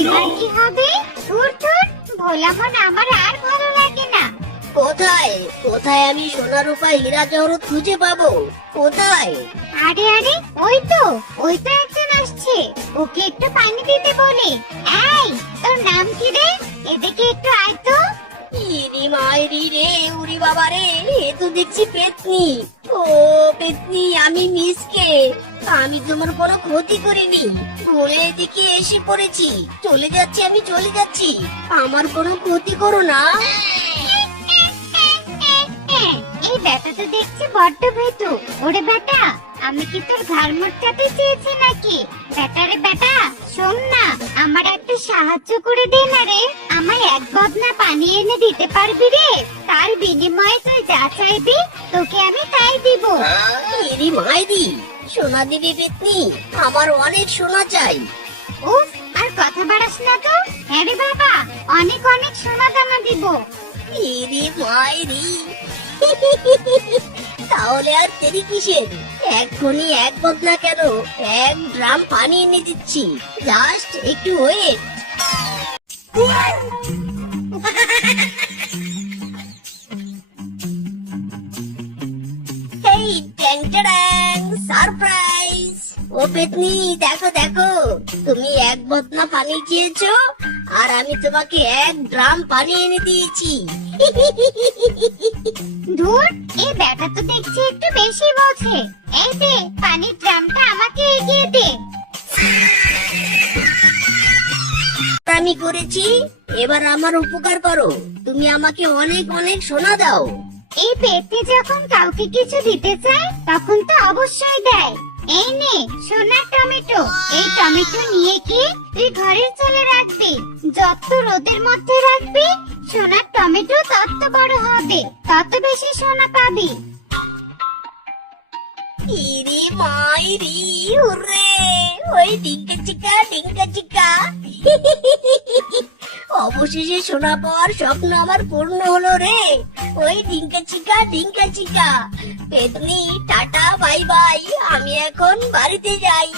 এবার কি হবে? ধুর ধুর, ভোলা মন আমার আর ভালো লাগে না। কোথায় কোথায় আমি সোনা রূপা হীরা জহরত খুঁজে পাবো? কোথায়? আরে আরে, ওই তো একজন আসছে, ওকে একটু পানি দিতে বলে। এই, তোর নাম কি রে? এদিকে একটু আয় তো। ইরি মাইরি রে, উরি বাবা রে, এ তো দেখছি পেতনি। ও পেতনি, আমি মিসকে। আমি তোমার কোনো ক্ষতি করিনি, বলে এদিকে এসে পড়েছি। চলে যাচ্ছি, আমি চলে যাচ্ছি, আমার কোনো ক্ষতি করো না। এই বেটা তো দেখছি বড্ড ভীতু। ওরে বেটা, আমি কি তোর ঘাড় মোটকাতে চেয়েছি নাকি? বেটারে বেটা, শোন না, আমার একটা সাহায্য করে দে না রে। আমায় এক বদনা পানি এনে দিতে পারবি রে? তার বিনিময়ে তুই যা চাইবি তোকে আমি তাই দিব। ইরি মাইরি, সোনা দিবি পেতনি? আমার অনেক সোনা চাই। উফ, আর কথা বাড়াস না তো। হ্যাঁ রে বাবা, অনেক অনেক সোনা দানা দিব। ইরি মাইরি, তাহলে আর দেরি কিসের? এক্ষুনি এক বদনা কেন, এক ড্রাম পানি এনে দিচ্ছি, জাস্ট একটু ওয়েট। এই ট্যাং ট্যাং সারপ্রাইজ! ও পেতনি, দেখো দেখো, তুমি এক বদনা পানি চেয়েছো, আর আমি তোমাকে এক ড্রাম পানি এনে দিয়েছি। ধুর, এই বেটা তো দেখছি একটু বেশি বোঝে। এই দে, পানির ড্রামটা আমাকে এগিয়ে দে। আমি করেছি, এবার আমার উপকার করো। তুমি আমাকে অনেক অনেক সোনা দাও। এই পেটে যখন কাউকে কিছু দিতে চায় তখন তো অবশ্যই দেয়। এই নে সোনার টমেটো, এই টমেটো নিয়ে কি তুই ঘরের চলে রাখবি। যত রোদের মধ্যে রাখবি সোনার টমেটো তত বড় হবে, তত বেশি সোনা পাবি। ইরি মাইরি, হুররে, ওই ডিঙ্কা চিকা ডিঙ্কা চিকা। অবশেষে সোনা পাওয়ার স্বপ্ন আমার পূর্ণ হলো রে। ওই ডিঙ্কা চিকা ডিঙ্কা চিকা। পেতনি, টাটা বাই বাই, আমি এখন বাড়িতে যাই।